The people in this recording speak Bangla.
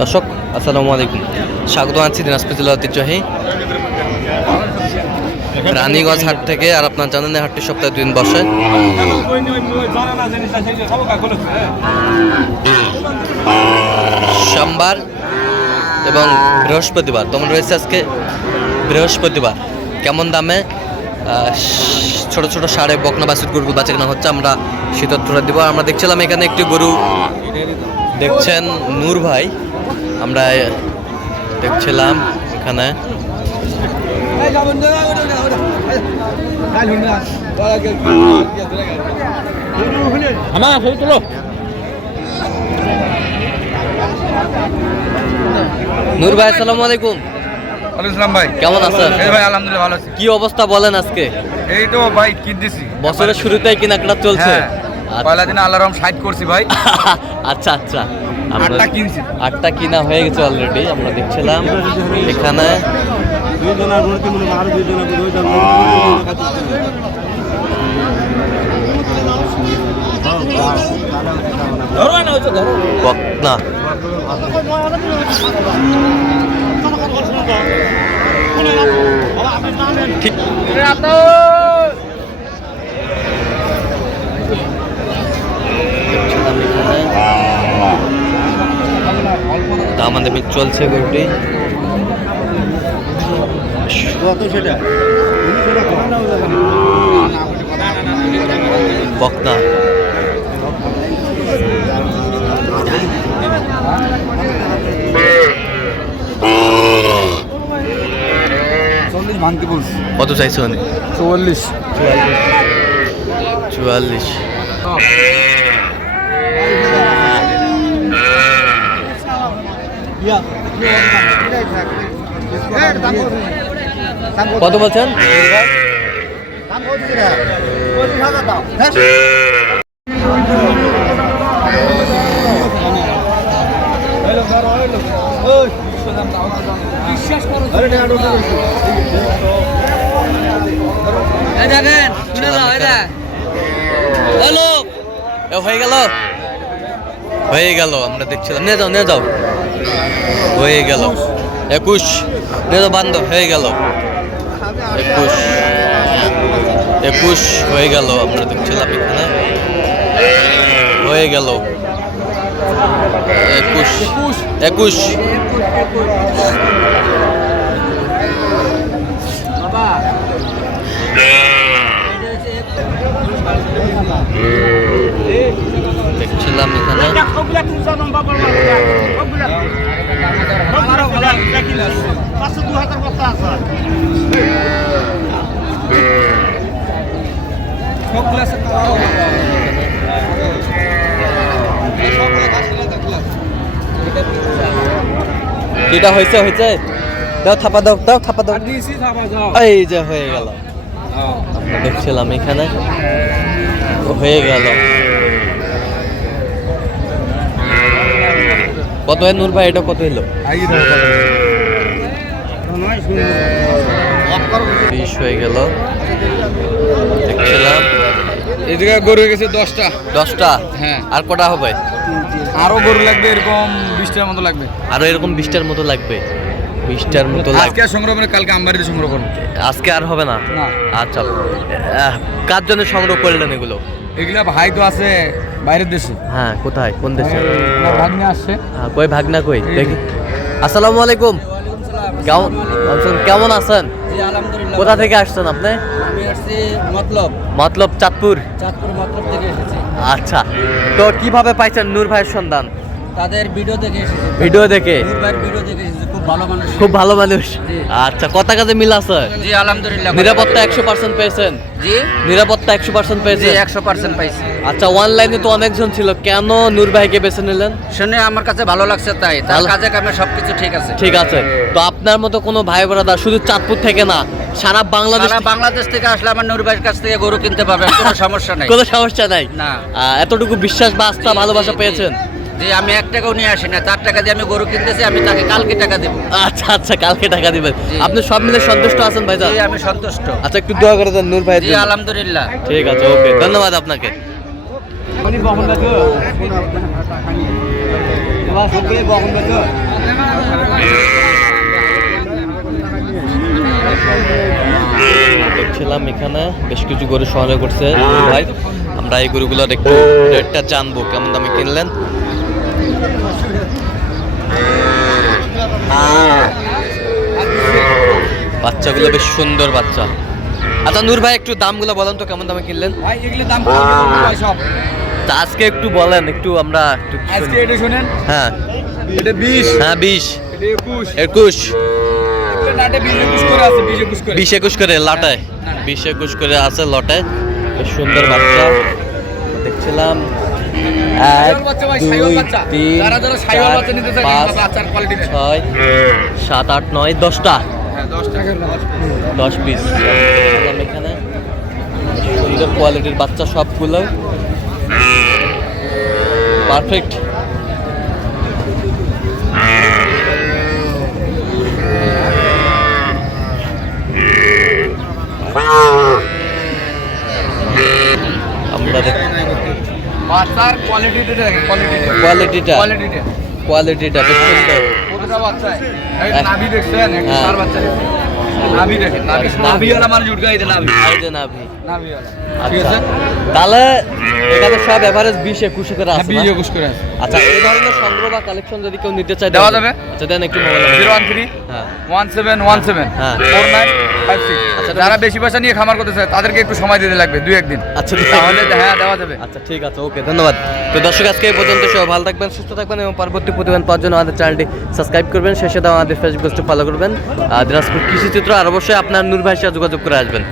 দর্শক আসসালামু আলাইকুম, স্বাগত আছি দিনাজপুর জেলা ঐতিহ্যবাহী রানীগঞ্জ হাট থেকে। আর আপনার জানেন হাটটি সপ্তাহে 2 দিন বসে, সোমবার এবং বৃহস্পতিবার। তোমার রয়েছে আজকে বৃহস্পতিবার। কেমন দামে ছোট ছোট সারে বকনা বাছুর গরু বাচ্চা কেনা হচ্ছে আমরা সে তথ্যটা দিব। আমরা দেখছিলাম এখানে একটি গরু দেখছেন নূর ভাই, আমরা দেখছিলাম এখানে নূর ভাই আসসালামু আলাইকুম। ওয়ালাইকুম ভাই, কেমন আছেন? এই ভাই আলহামদুলিল্লাহ ভালো আছি। কি অবস্থা বলেন আজকে? এই তো ভাই কিন দিছি, বছরের শুরুতেই কেনাকাটা চলছে। পয়লা দিন আল্লাহর রহম সাইড করছি ভাই। আচ্ছা আচ্ছা, 8টা কিনছি, 8টা কিনা হয়ে গেছে অলরেডি। আমরা দেখছিলাম এখানে বকনা ঠিক দামাদামি চলছে গরুটি। বকনা কত চাইছো? 44। 44। কত বলছেন? হয়ে গেল আমরা দেখছিলাম। নিয়ে যাও হয়ে গেল 21। নিয়ে যাও বান্ধব, হয়ে গেল 21 হয়ে গেল। আমরা দেখছিলাম এখানে হয়ে গেল 21। দেখছিলাম এখানে যেটা হয়েছে দাও থাপা দাও এই যে হয়ে গেল। আমরা দেখছিলাম এখানে হয়ে গেল। কত হয় নূর ভাই? এটা কত হইলো? 20 হয়ে গেল। দেখছিলাম এই জায়গায় গরু হয়ে গেছে 10টা। 10টা? হ্যাঁ। আর কটা হবে? আরো গরু লাগবে, এরকম 20টার মতো লাগবে। আরো এরকম 20টার মতো লাগবে। 20টার মতো আজকে সংগ্রহ করে কালকে আমবাড়িতে সংগ্রহ করব। আজকে আর হবে না? না। আচ্ছা, কার জন্য সংগ্রহ করলেন এগুলো? এগুলা ভাই তো আছে বাইরের দেশে। হ্যাঁ, কোথায়? কোন দেশে? ভাগ্নে আসছে। কই ভাগনা কই? দেখি। আসসালামু আলাইকুম। কেমন আছেন? জি আলহামদুলিল্লাহ। কোথা থেকে আসছেন আপনি? আমি আসছি মতলব চাঁদপুর মতলব থেকে এসেছি। আচ্ছা, তো কিভাবে পাইছেন নূর ভাইয়ের সন্ধান? তাদের ভিডিও দেখে এসেছি। ভিডিও দেখে? নূর ভাইয়ের ভিডিও দেখে এসেছি। খুব ভালো মানুষ। আচ্ছা, কত কাজে মিল আছে? জি আলহামদুলিল্লাহ। নিরাপত্তা 100% পেয়েছেন? জি নিরাপত্তা 100% পেয়েছেন? 100% পাইছি। আচ্ছা, অনলাইনে তো অনেকজন ছিল, কেন নূর ভাইকে বেছে নিলেন? শুনে আমার কাছে ভালো লাগছে, তাই তার কাজে কামে সবকিছু ঠিক আছে। ঠিক আছে, তো আপনার মতো কোনো ভাই ব্রাদার শুধু চাঁদপুর থেকে না, সারা বাংলাদেশ থেকে আসলে আমার নূর ভাইয়ের কাছ থেকে গরু কিনতে পারবেন, কোনো সমস্যা নাই। কোনো সমস্যা নাই না। এতটুকু বিশ্বাস বা আস্থা ভালোবাসা পেয়েছেন? জি, আমি 1 টাকাও নিয়ে আসি না, তার টাকা দিয়ে আমি গরু কিনতেছি, আমি তাকে কালকে টাকা দেব। আচ্ছা আচ্ছা, কালকে টাকা দিবেন। আপনি সব মিলে সন্তুষ্ট আছেন ভাইজান? জি আমি সন্তুষ্ট। আচ্ছা, একটু দোয়া করে দেন নূর ভাই। জি আলহামদুলিল্লাহ। ঠিক আছে, ওকে, ধন্যবাদ আপনাকে। দেখছিলাম এখানে বেশ কিছু গরু সংগ্রহ করছে ভাই, আমরা এই গরুগুলোর একটু রেটটা জানবো কেমন দামে কিনলেন। বাচ্চাগুলো বেশ সুন্দর বাচ্চা। আচ্ছা নূর ভাই একটু দামগুলো বলেন তো কেমন দামে কিনলেন? ভাই এগুলো দাম কত ভাই সব? তা আজকে একটু বলেন, একটু আমরা একটু আজকে এটা শুনেন, হ্যাঁ এটা 20, হ্যাঁ 20 এটা 21, 21 এটা নাটে 20 21 করে আছে, 20 21 করে। 20 21 করে লাটায়, 20 21 করে আছে লটে। বেশ সুন্দর বাচ্চা দেখছিলাম। সাইওয়াল বাচ্চা ভাই, সাইওয়াল বাচ্চা। যারা যারা সাইওয়াল বাচ্চা নিতে চায়, বাচ্চার কোয়ালিটি দেখেন। 6 7 8 9 10টা, হ্যাঁ 10 টাকা 10 পিস এখানে। সুন্দর কোয়ালিটির বাচ্চা সবগুলো পারফেক্ট। আমরা বাচ্চার কোয়ালিটিটা দেখেন, কোয়ালিটিটা কোয়ালিটিটা কোয়ালিটিটা বেশ সুন্দর। প্রতিটা বাচ্চা এই নাভি দেখছেন, একটা হ্যাঁ। সার বাচ্চা দেখছেন, নাভি দেখেন, নাভিওয়ালা মানুষ উঠবে, এই যে নাভি, এই যে নাভি। নাভিওয়ালা, ঠিক আচ্ছা আছে। তাহলে এখানে সব এভারেজ 20 21 করে আছে না? 20 21 করে আছে। আচ্ছা এই ধরনের সংগ্রহ বা কালেকশন যদি কেউ নিতে চায় দেওয়া যাবে। আচ্ছা দেন একটু মোবাইল 013 হ্যাঁ 1717 হ্যাঁ। 4956। আচ্ছা, যারা বেশি পয়সা নিয়ে খামার করতে চায় তাদেরকে একটু সময় দিতে লাগবে, 2-1 দিন, আচ্ছা তাহলে হ্যাঁ দেওয়া যাবে। আচ্ছা ঠিক আছে, ওকে ধন্যবাদ। তো দর্শক আজকে এই পর্যন্ত, সবাই ভালো থাকবেন, সুস্থ থাকবেন এবং পরবর্তী প্রতিবেদন পাওয়ার জন্য আমাদের চ্যানেলটি সাবস্ক্রাইব করবেন, শেষে আমাদের ফেসবুক পেজটি ফলো করবেন। দিনাজপুর কৃষি চিত্র, আর অবশ্যই আপনার নূর ভাইয়ের সাথে যোগাযোগ করে আসবেন।